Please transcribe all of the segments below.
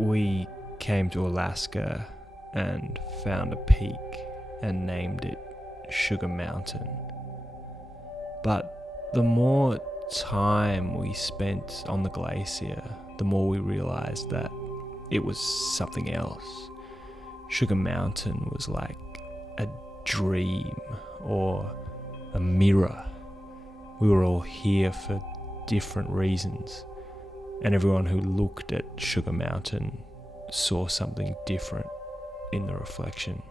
We came to Alaska and found a peak and named it Sugar Mountain. But the more time we spent on the glacier, the more we realized that it was something else. Sugar Mountain was like a dream or a mirror. We were all here for different reasons, and everyone who looked at Sugar Mountain saw something different in the reflection.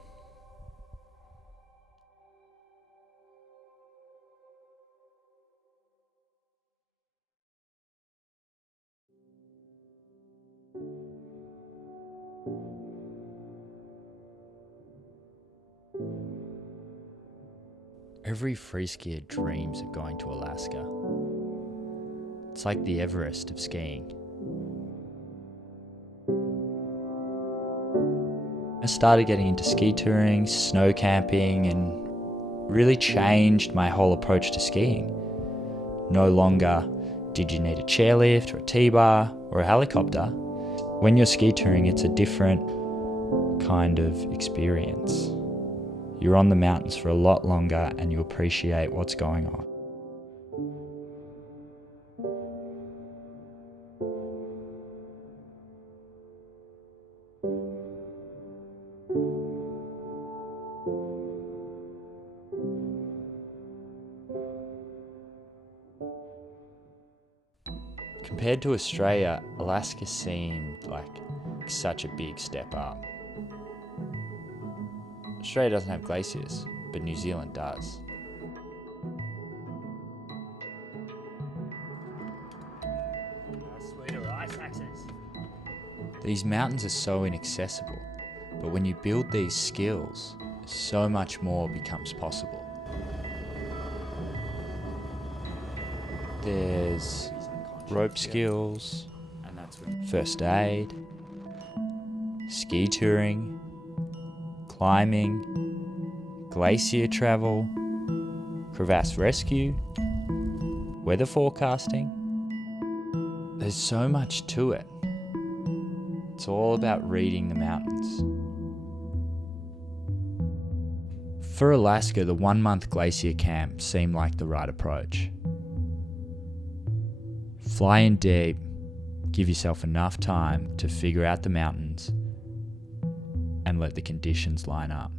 Every free skier dreams of going to Alaska. It's like the Everest of skiing. I started getting into ski touring, snow camping, and really changed my whole approach to skiing. No longer did you need a chairlift or a T-bar or a helicopter. When you're ski touring, it's a different kind of experience. You're on the mountains for a lot longer and you appreciate what's going on. Compared to Australia, Alaska seemed like such a big step up. Australia doesn't have glaciers, but New Zealand does. These mountains are so inaccessible, but when you build these skills, so much more becomes possible. There's rope skills, first aid, ski touring, climbing, glacier travel, crevasse rescue, weather forecasting. There's so much to it. It's all about reading the mountains. For Alaska, the 1-month glacier camp seemed like the right approach. Fly in deep, give yourself enough time to figure out the mountains, and let the conditions line up.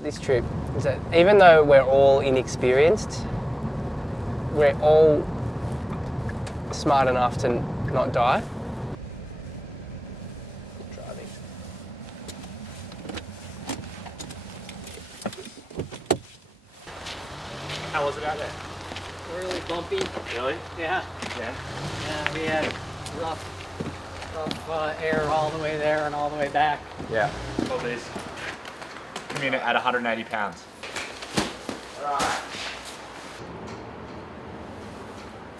about this trip is that even though we're all inexperienced, we're all smart enough to not die. Driving. How was it out there? Really bumpy. Really? Yeah. Yeah. Yeah, we had rough air all the way there and all the way back. Yeah. All these. Come in at 180 pounds. Alright.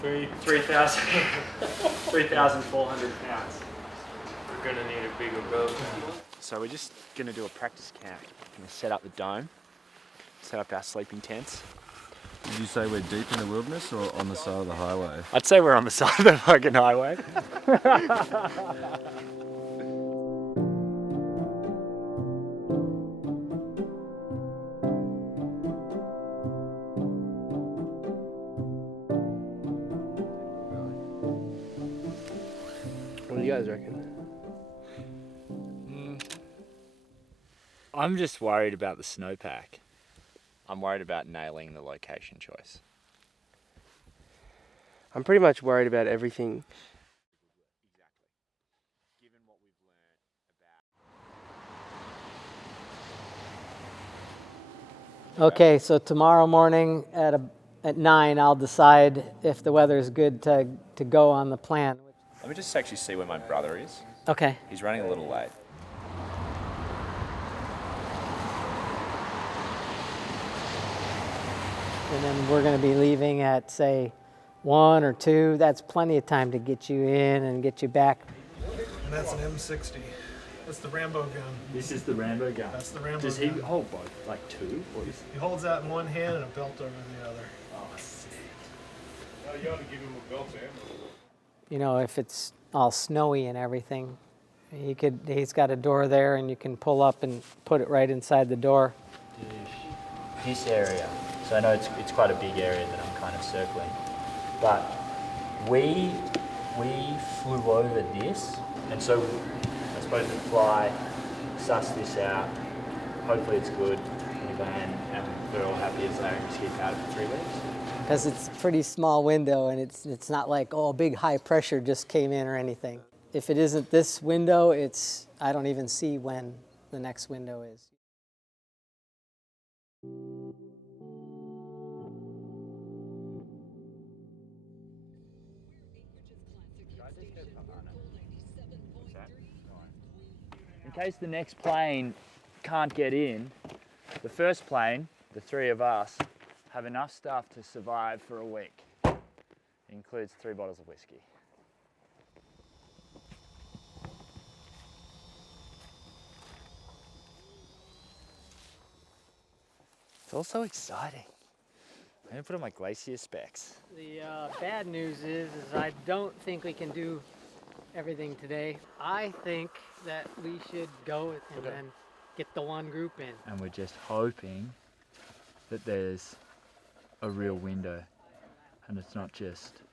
3,400 pounds. We're gonna need a bigger boat. So we're just gonna do a practice camp. Gonna set up the dome, set up our sleeping tents. Did you say we're deep in the wilderness or on the side of the highway? I'd say we're on the side of the fucking highway. What do you guys reckon? I'm just worried about the snowpack. I'm worried about nailing the location choice. I'm pretty much worried about everything. Okay, so tomorrow morning at 9, I'll decide if the weather is good to go on the plan. Let me just actually see where my brother is. Okay. He's running a little late. And then we're going to be leaving at, say, 1 or 2. That's plenty of time to get you in and get you back. And that's an M60. That's the Rambo gun. This is the Rambo gun. That's the Rambo Does he gun. hold both, like two? Or is... He holds that in one hand and a belt over the other. Oh, sick. Oh, you ought to give him a belt, man. You know, if it's all snowy and everything, he's got a door there and you can pull up and put it right inside the door. This area, so I know it's quite a big area that I'm kind of circling, but we flew over this, and so I suppose we fly, suss this out, hopefully it's good in the van, and we're all happy as Larry and just keep out for 3 weeks. Because it's a pretty small window and it's not like, oh, big high pressure just came in or anything. If it isn't this window, I don't even see when the next window is. In case the next plane can't get in, the first plane, the 3 of us, have enough stuff to survive for a week. It includes 3 bottles of whiskey. It's all so exciting. I'm gonna put on my glacier specs. The bad news is I don't think we can do everything today. I think that we should go and then get the one group in. And we're just hoping that there's a real window and it's not just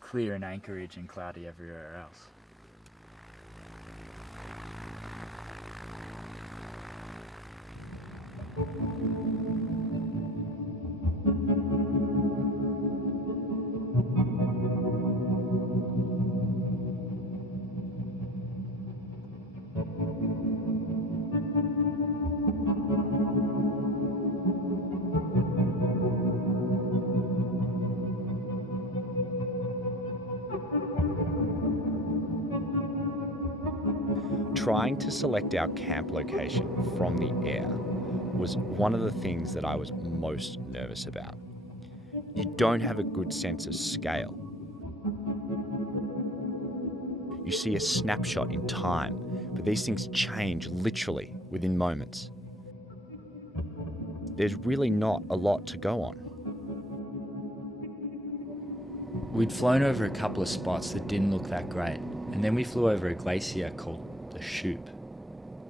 clear in Anchorage and cloudy everywhere else. Trying to select our camp location from the air was one of the things that I was most nervous about. You don't have a good sense of scale. You see a snapshot in time, but these things change literally within moments. There's really not a lot to go on. We'd flown over a couple of spots that didn't look that great, and then we flew over a glacier called the Shoop.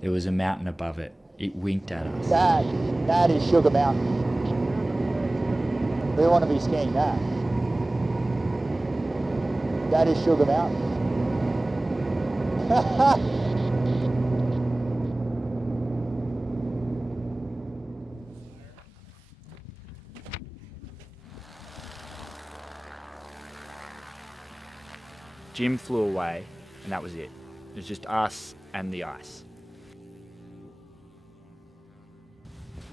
There was a mountain above it. It winked at us. That is Sugar Mountain. We want to be skiing that. That is Sugar Mountain. Jim flew away, and that was it. It was just us and the ice.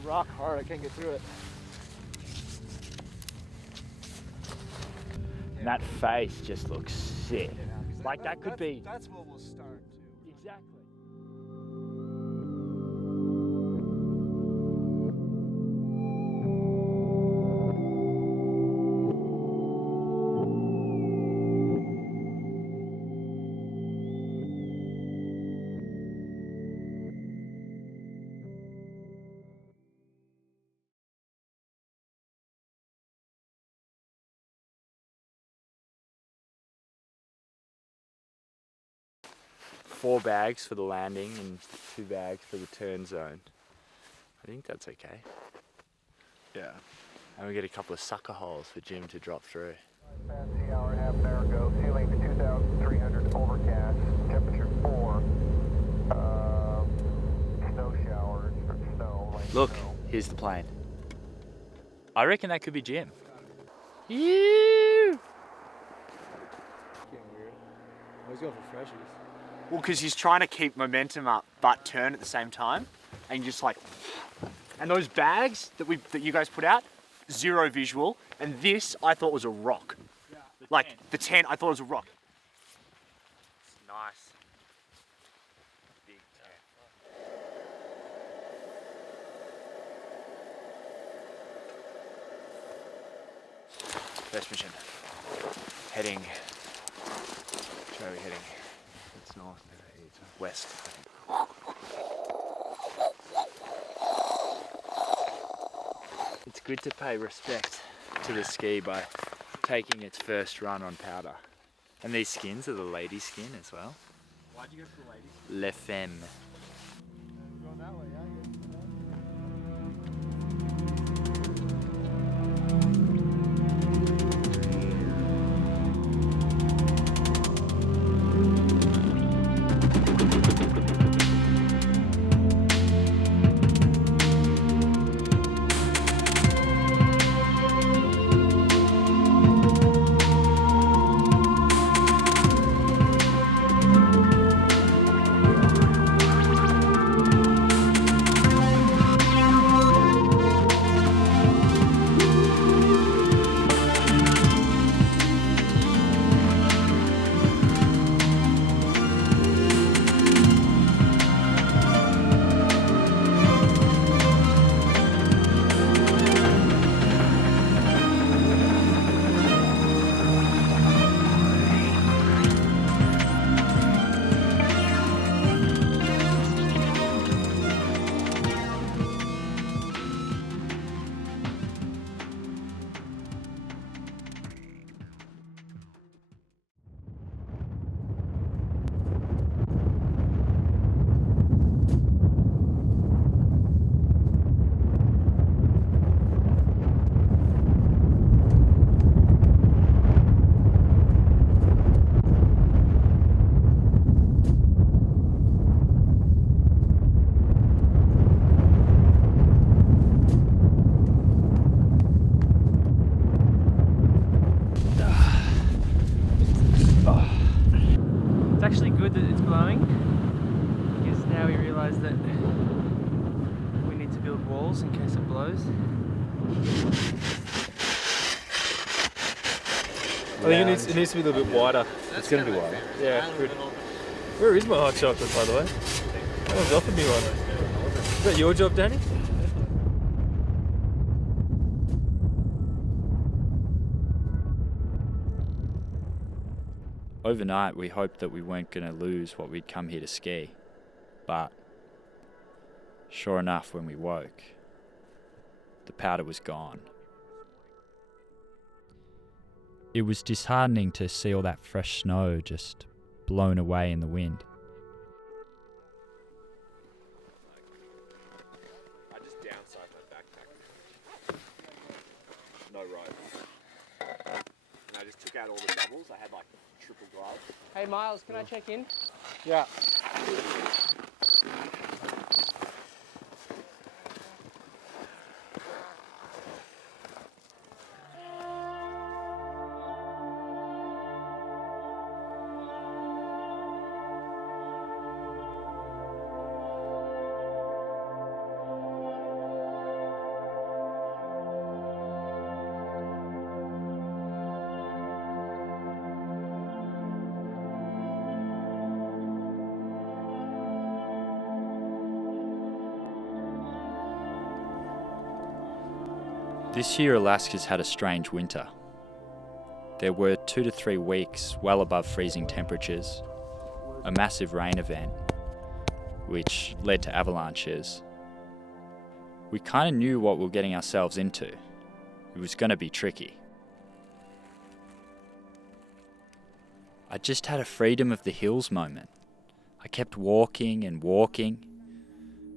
Rock hard, I can't get through it. And that face just looks sick. Like that could be... That's where we'll start too. Exactly. Four bags for the landing and 2 bags for the turn zone. I think that's okay. Yeah. And we get a couple of sucker holes for Jim to drop through. Fancy hour, half an hour ago, ceiling 2,300 overcast, temperature 4, snow showers, or snow, like Look, snow. here's the plane. I reckon that could be Jim. Yeah. I was going for freshies. Well, because he's trying to keep momentum up, but turn at the same time, and just like, and those bags that you guys put out, 0 visual, and this I thought was a rock. Yeah. Like the tent, I thought it was a rock. It's nice. Big tent. First mission. Heading. Where are we heading? It's north. West. It's good to pay respect to the ski by taking its first run on powder. And these skins are the lady skin as well. Why'd you go for the ladies? Le Femme. We're going that way, yeah? It's actually good that it's blowing, because now we realise that we need to build walls in case it blows. I think it needs to be a little bit wider. It's going to be wider. Yeah, good. Where is my hot chocolate, by the way? No one's offered me one. Is that your job, Danny? Overnight, we hoped that we weren't going to lose what we'd come here to ski. But, sure enough, when we woke, the powder was gone. It was disheartening to see all that fresh snow just blown away in the wind. I just downsized my backpack. No rope. And I just took out all the doubles. I had like triple gloves. Hey Miles, can I check in? Yeah. This year Alaska's had a strange winter. There were 2 to 3 weeks well above freezing temperatures, a massive rain event, which led to avalanches. We kind of knew what we were getting ourselves into. It was going to be tricky. I just had a freedom of the hills moment. I kept walking and walking.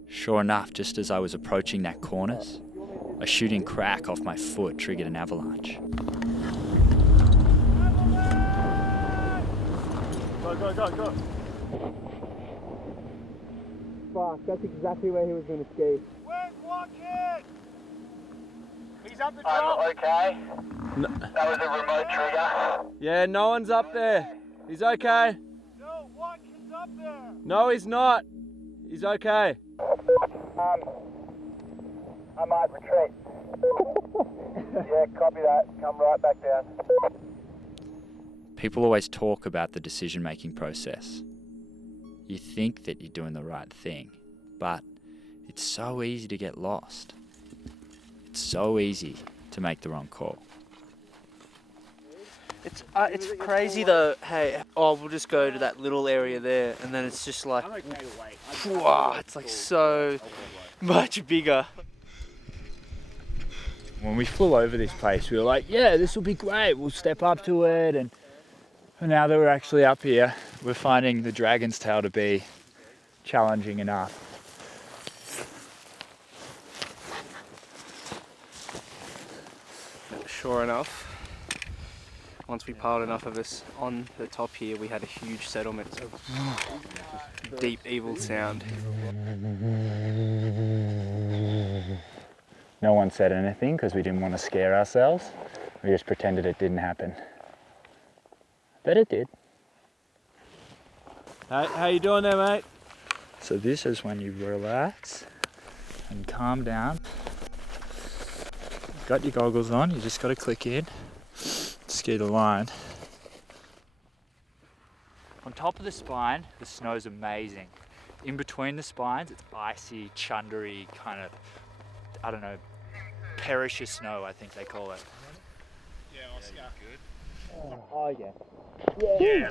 Sure enough, just as I was approaching that cornice, a shooting crack off my foot triggered an avalanche. Go, go, go, go. Fuck, that's exactly where he was going to ski. Where's one kid? He's up the drop. Okay. That was a remote trigger. Yeah, no one's up there. He's okay. No, Watkins up there. No, he's not. He's okay. I might retreat. Yeah, copy that. Come right back down. People always talk about the decision-making process. You think that you're doing the right thing, but it's so easy to get lost. It's so easy to make the wrong call. It's crazy though. Hey, we'll just go to that little area there, and then it's just like, wow, it's like so much bigger. When we flew over this place, we were like, yeah, this will be great. We'll step up to it. And now that we're actually up here, we're finding the Dragon's Tail to be challenging enough. Sure enough, once we piled enough of us on the top here, we had a huge settlement. Deep, evil sound. No one said anything because we didn't want to scare ourselves. We just pretended it didn't happen. But it did. How you doing there, mate? So this is when you relax and calm down. Got your goggles on, you just got to click in, ski the line. On top of the spine, the snow's amazing. In between the spines, it's icy, chundery, kind of, I don't know, perisher snow, I think they call it. Yeah, Oscar. Good. Oh yeah. Yeah.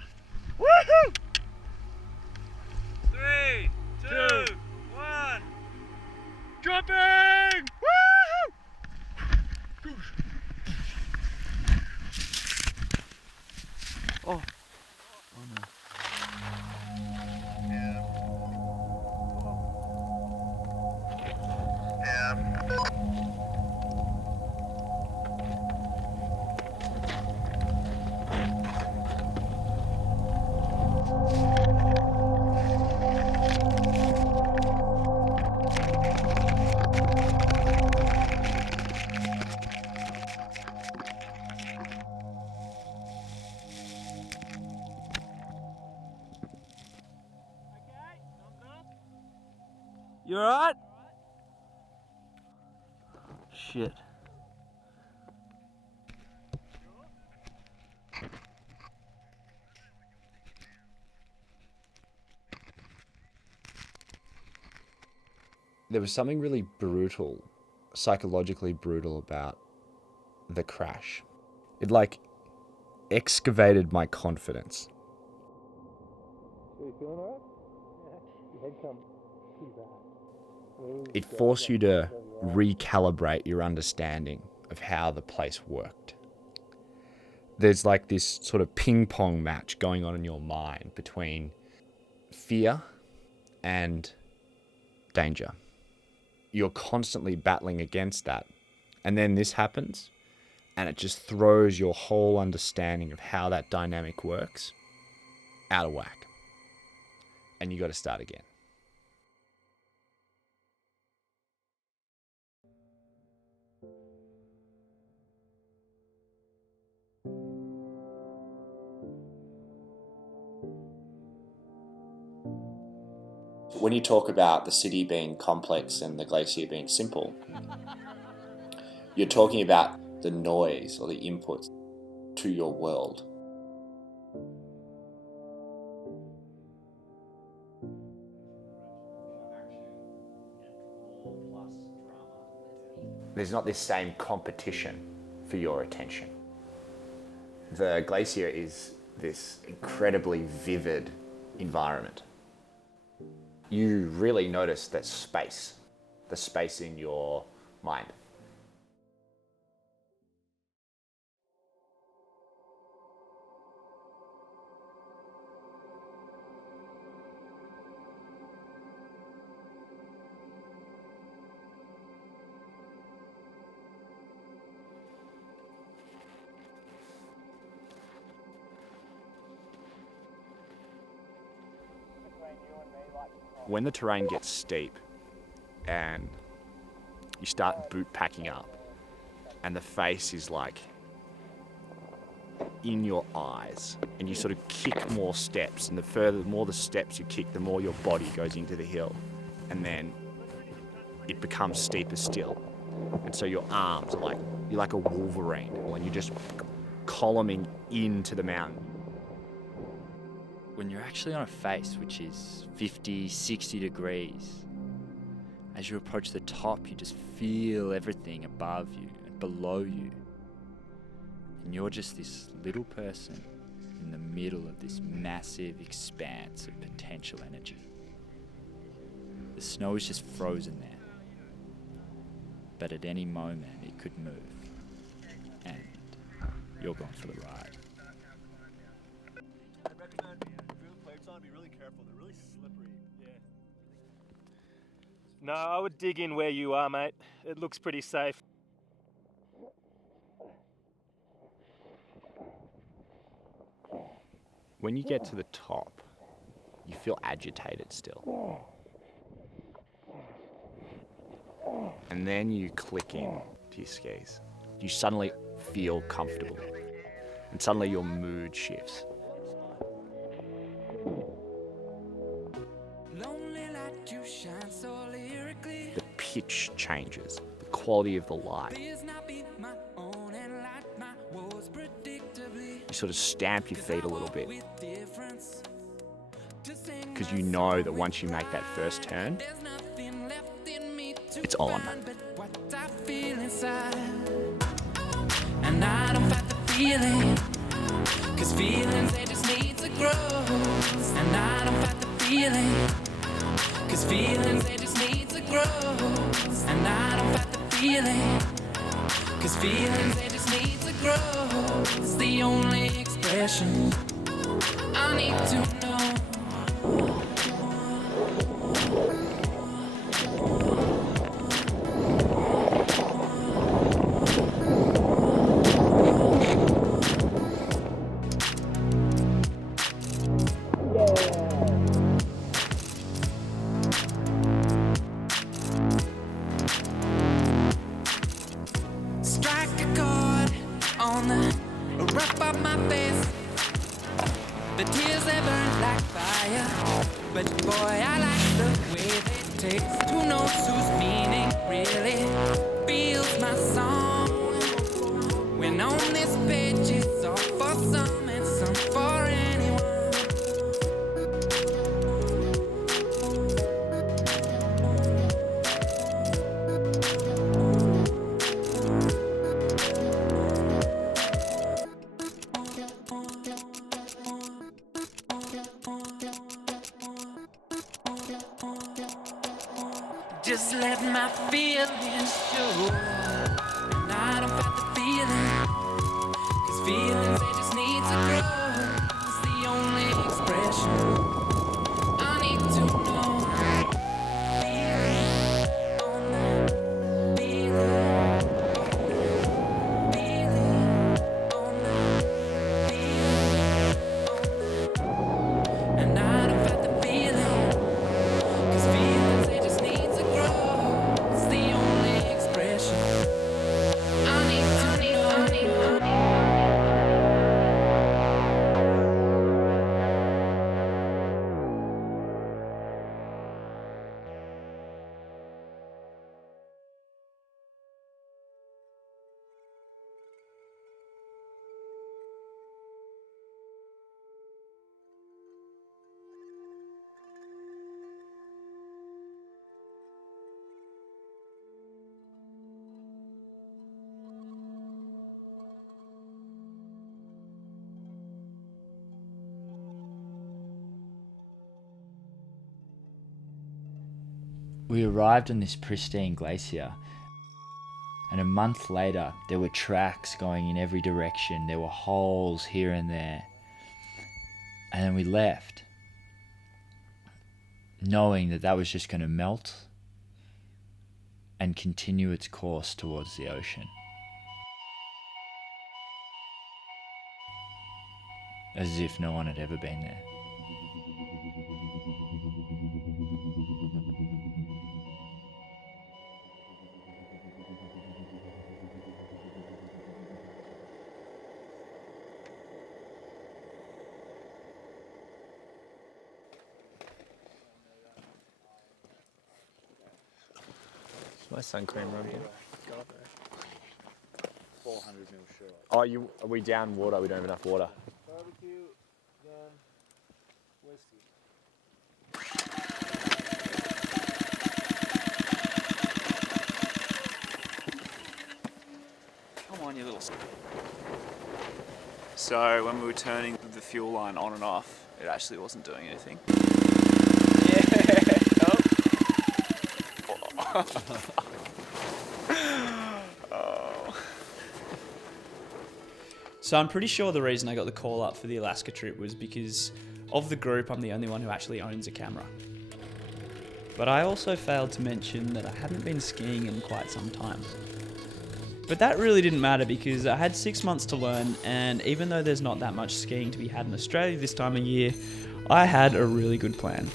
Woohoo! 3, 2, 1. Jumping! Woohoo! Oh. You alright? Shit. There was something really brutal, psychologically brutal about the crash. It like excavated my confidence. So you feeling alright? Yeah. Your head come too bad. It forced you to recalibrate your understanding of how the place worked. There's like this sort of ping pong match going on in your mind between fear and danger. You're constantly battling against that. And then this happens, and it just throws your whole understanding of how that dynamic works out of whack. And you got to start again. When you talk about the city being complex and the glacier being simple, you're talking about the noise or the inputs to your world. there's not this same competition for your attention. The glacier is this incredibly vivid environment. You really notice that space, the space in your mind. When the terrain gets steep and you start boot packing up and the face is like in your eyes and you sort of kick more steps, and the more the steps you kick, the more your body goes into the hill, and then it becomes steeper still. And so your arms are like, you're like a Wolverine and you're just columning into the mountain. When you're actually on a face which is 50, 60 degrees, as you approach the top, you just feel everything above you and below you. And you're just this little person in the middle of this massive expanse of potential energy. The snow is just frozen there. But at any moment it could move. And you're going for the ride. No, I would dig in where you are, mate. It looks pretty safe. When you get to the top, you feel agitated still. And then you click in to your skis. You suddenly feel comfortable. And suddenly your mood shifts. The pitch changes, the quality of the light. You sort of stamp your feet a little bit, because you know that once you make that first turn, it's on. And I don't fight the feeling, 'cause feelings they just need to grow. And I don't fight the feeling, 'cause feelings they just need to grow. And I don't fight the feeling, 'cause feelings they just need to grow. It's the only expression I need to know. Strike a chord on the rough of my face. The tears they burn like fire, but boy I like the way they taste. Who knows whose meaning really feels my song? When on this page it's all for some and some for anyone. Just let my feelings show. And I don't fight the feeling, 'cause feelings they just need to grow. It's the only expression I need to know. Feeling on the feeling. Feeling on the feeling. And I don't fight the feeling, 'cause feelings they just need to grow. It's the only expression I need to know. We arrived on this pristine glacier, and a month later there were tracks going in every direction. There were holes here and there. And then we left, knowing that that was just going to melt and continue its course towards the ocean. As if no one had ever been there. My sun cream run here. 400 mil short. Oh, are we down water? We don't have enough water. Barbecue, then whiskey. Come on, you little... So when we were turning the fuel line on and off, it actually wasn't doing anything. So I'm pretty sure the reason I got the call up for the Alaska trip was because of the group, I'm the only one who actually owns a camera. But I also failed to mention that I hadn't been skiing in quite some time. But that really didn't matter because I had 6 months to learn, and even though there's not that much skiing to be had in Australia this time of year, I had a really good plan.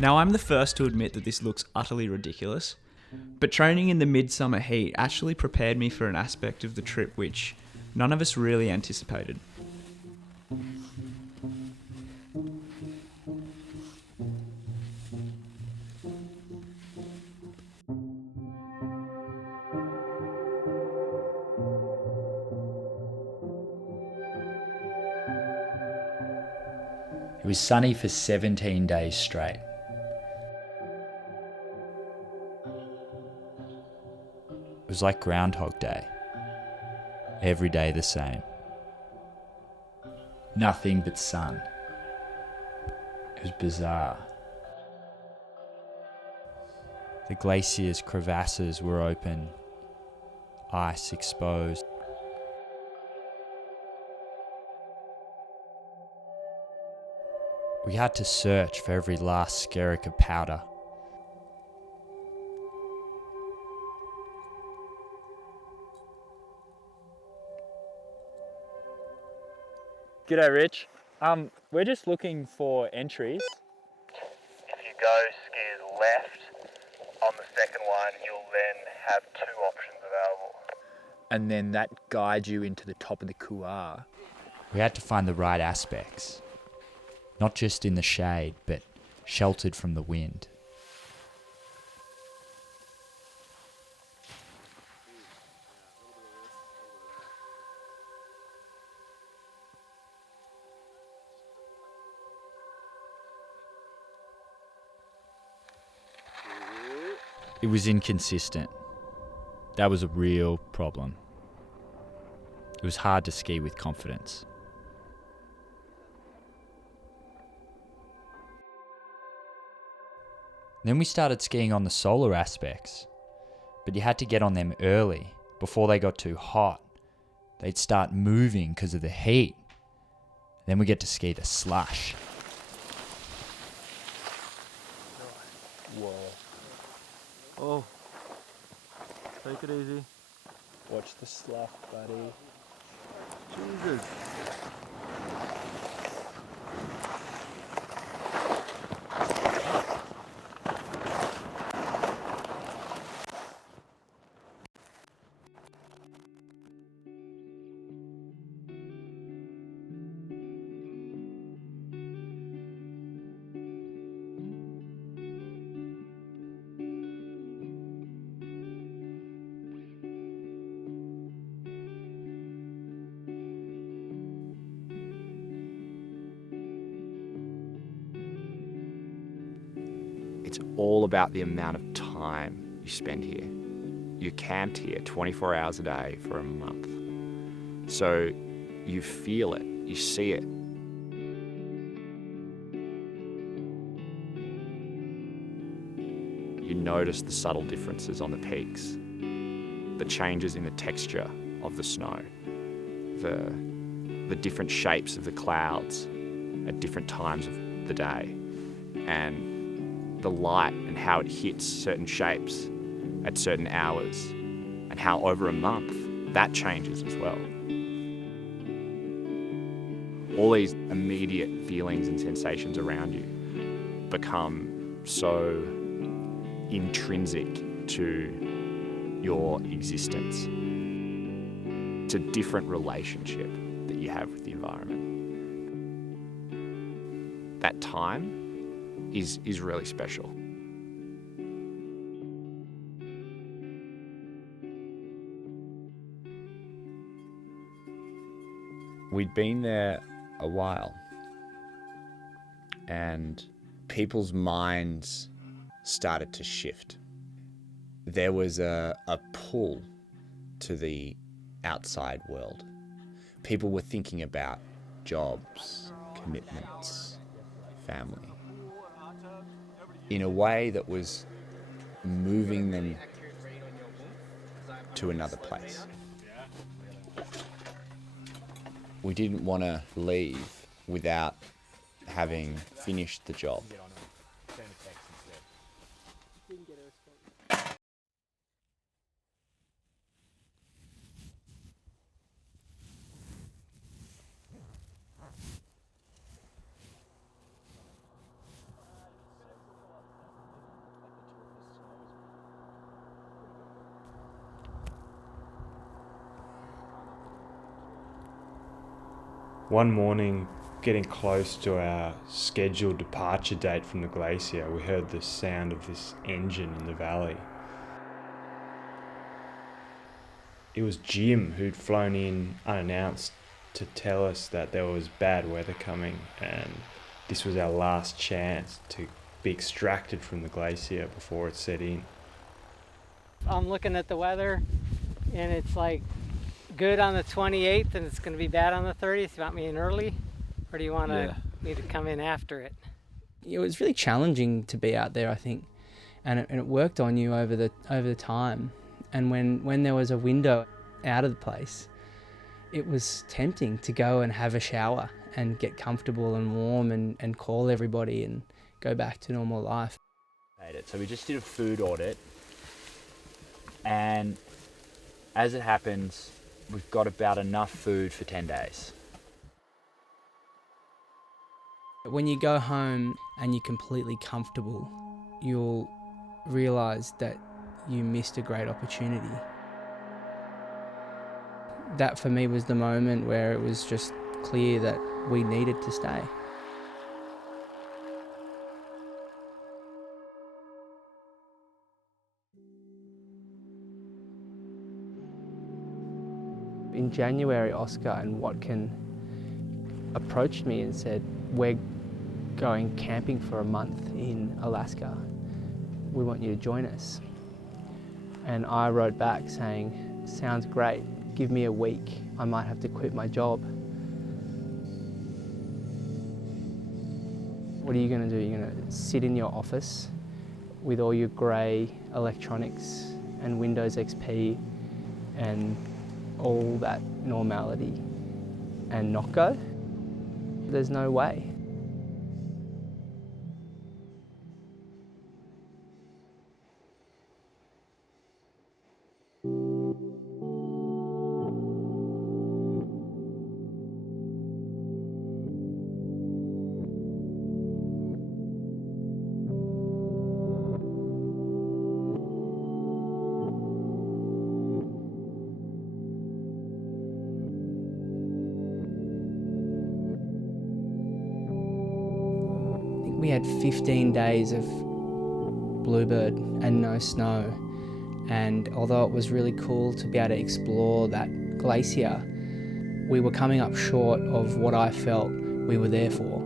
Now, I'm the first to admit that this looks utterly ridiculous, but training in the midsummer heat actually prepared me for an aspect of the trip which none of us really anticipated. It was sunny for 17 days straight. It was like Groundhog Day. Every day the same. Nothing but sun. It was bizarre. The glacier's crevasses were open, ice exposed. We had to search for every last skerrick of powder. G'day, Rich. We're just looking for entries. If you go ski left on the second one, you'll then have 2 options available. And then that guides you into the top of the couloir. We had to find the right aspects. Not just in the shade, but sheltered from the wind. It was inconsistent. That was a real problem. It was hard to ski with confidence. Then we started skiing on the solar aspects, but you had to get on them early, before they got too hot. They'd start moving because of the heat. Then we get to ski the slush. Whoa. Oh. Take it easy. Watch the slush, buddy. Jesus. all about the amount of time you spend here. You're camped here 24 hours a day for a month. So you feel it, you see it. You notice the subtle differences on the peaks, the changes in the texture of the snow, the different shapes of the clouds at different times of the day, and the light and how it hits certain shapes at certain hours, and how over a month that changes as well. All these immediate feelings and sensations around you become so intrinsic to your existence. It's a different relationship that you have with the environment. That time is really special. We'd been there a while, and people's minds started to shift. There was a pull to the outside world. People were thinking about jobs, commitments, family, in a way that was moving them to another place. We didn't want to leave without having finished the job. One morning, getting close to our scheduled departure date from the glacier, we heard the sound of this engine in the valley. It was Jim who'd flown in unannounced to tell us that there was bad weather coming, and this was our last chance to be extracted from the glacier before it set in. I'm looking at the weather, and it's like good on the 28th, and it's going to be bad on the 30th. You want me in early, or do you want me to come in after it? It was really challenging to be out there, I think, and it worked on you over the time. And when there was a window out of the place, it was tempting to go and have a shower and get comfortable and warm and call everybody and go back to normal life. So we just did a food audit, and as it happens, we've got about enough food for 10 days. When you go home and you're completely comfortable, you'll realise that you missed a great opportunity. That for me was the moment where it was just clear that we needed to stay. In January, Oscar and Watkin approached me and said, "We're going camping for a month in Alaska. We want you to join us." And I wrote back saying, "Sounds great. Give me a week. I might have to quit my job." What are you going to do? You're going to sit in your office with all your grey electronics and Windows XP and all that normality and not go? There's no way. We had 15 days of bluebird and no snow, and although it was really cool to be able to explore that glacier, we were coming up short of what I felt we were there for.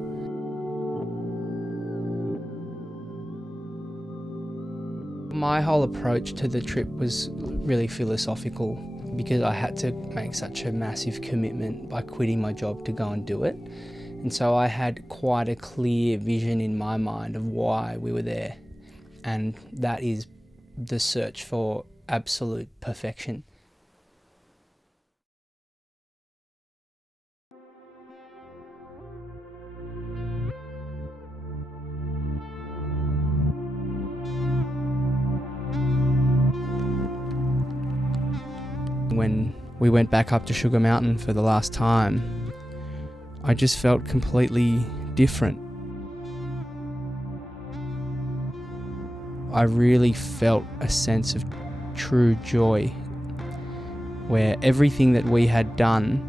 My whole approach to the trip was really philosophical because I had to make such a massive commitment by quitting my job to go and do it. And so I had quite a clear vision in my mind of why we were there. And that is the search for absolute perfection. When we went back up to Sugar Mountain for the last time, I just felt completely different. I really felt a sense of true joy, where everything that we had done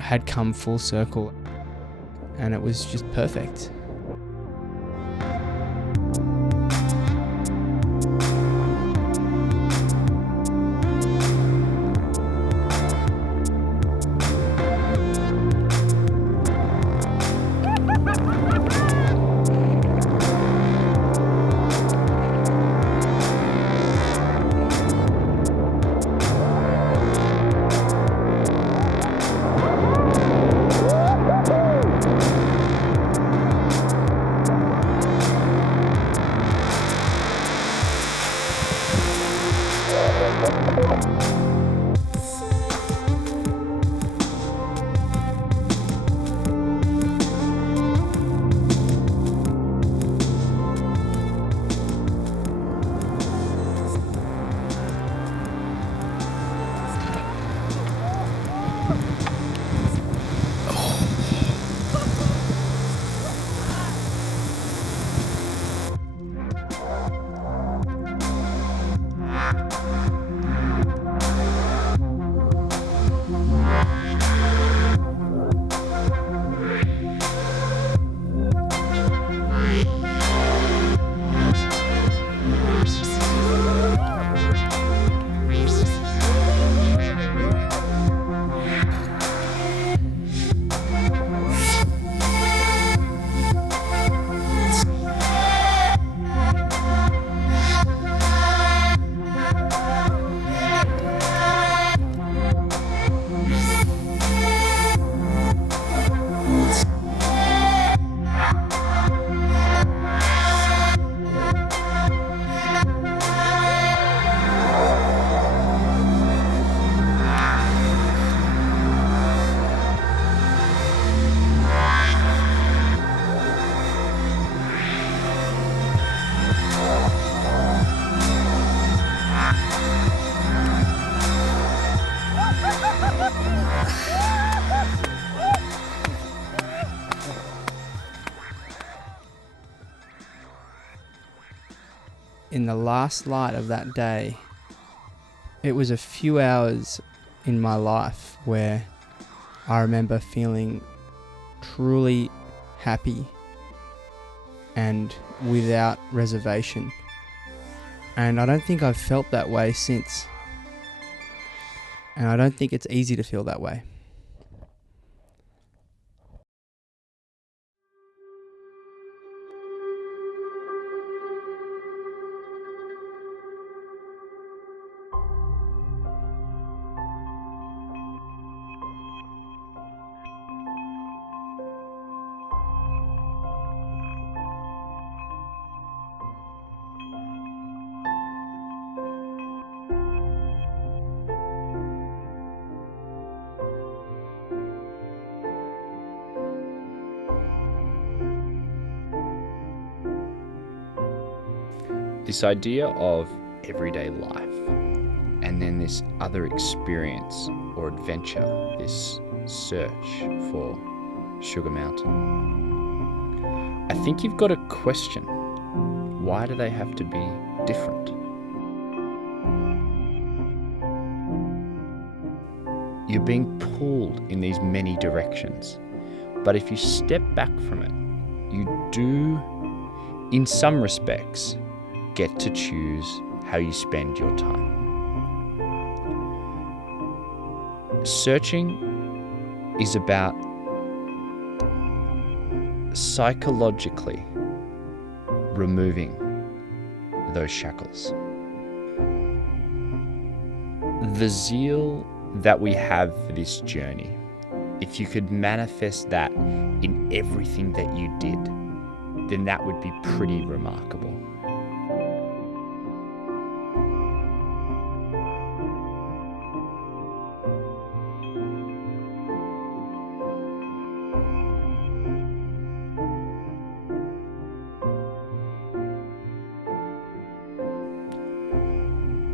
had come full circle, and it was just perfect. In the last light of that day, it was a few hours in my life where I remember feeling truly happy and without reservation. And I don't think I've felt that way since. And I don't think it's easy to feel that way. This idea of everyday life and then this other experience or adventure, this search for Sugar Mountain. I think you've got to question, why do they have to be different? You're being pulled in these many directions, but if you step back from it, you do, in some respects, get to choose how you spend your time. Searching is about psychologically removing those shackles. The zeal that we have for this journey, if you could manifest that in everything that you did, then that would be pretty remarkable.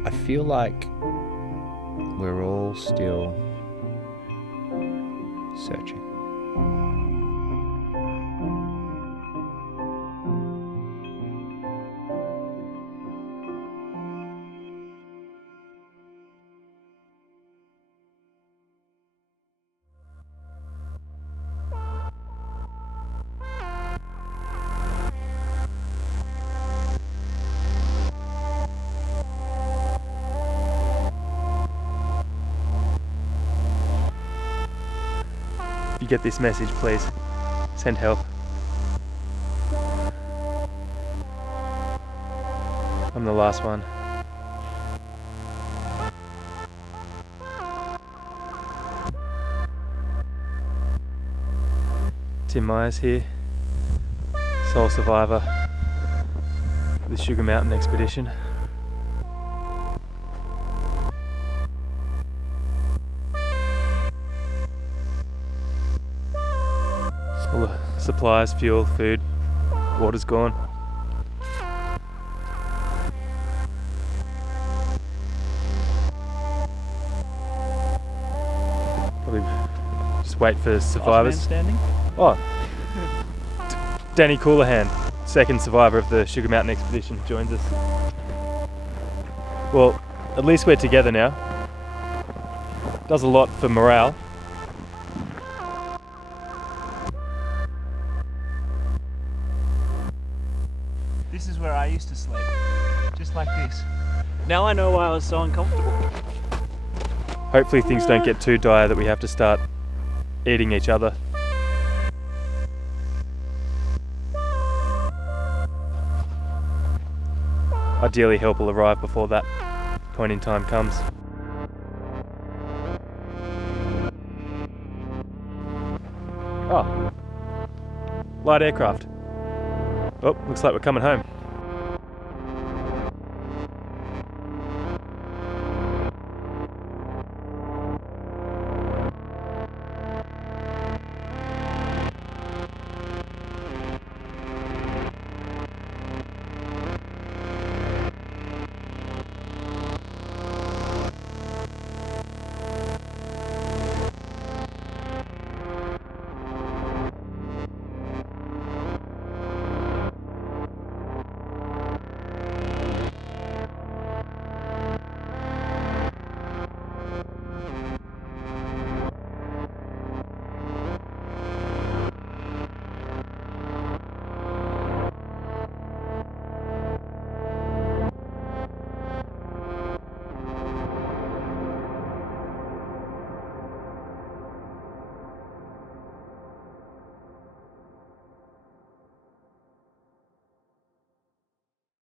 I feel like we're all still searching. If you get this message, please send help. I'm the last one. Tim Myers here, sole survivor of the Sugar Mountain expedition. All the supplies, fuel, food, water's gone. Probably just wait for survivors. Last man standing? Oh, Danny Coolahan, second survivor of the Sugar Mountain expedition, joins us. Well, at least we're together now. Does a lot for morale. This is where I used to sleep, just like this. Now I know why I was so uncomfortable. Hopefully things don't get too dire that we have to start eating each other. Ideally help will arrive before that point in time comes. Oh, light aircraft. Oh, looks like we're coming home.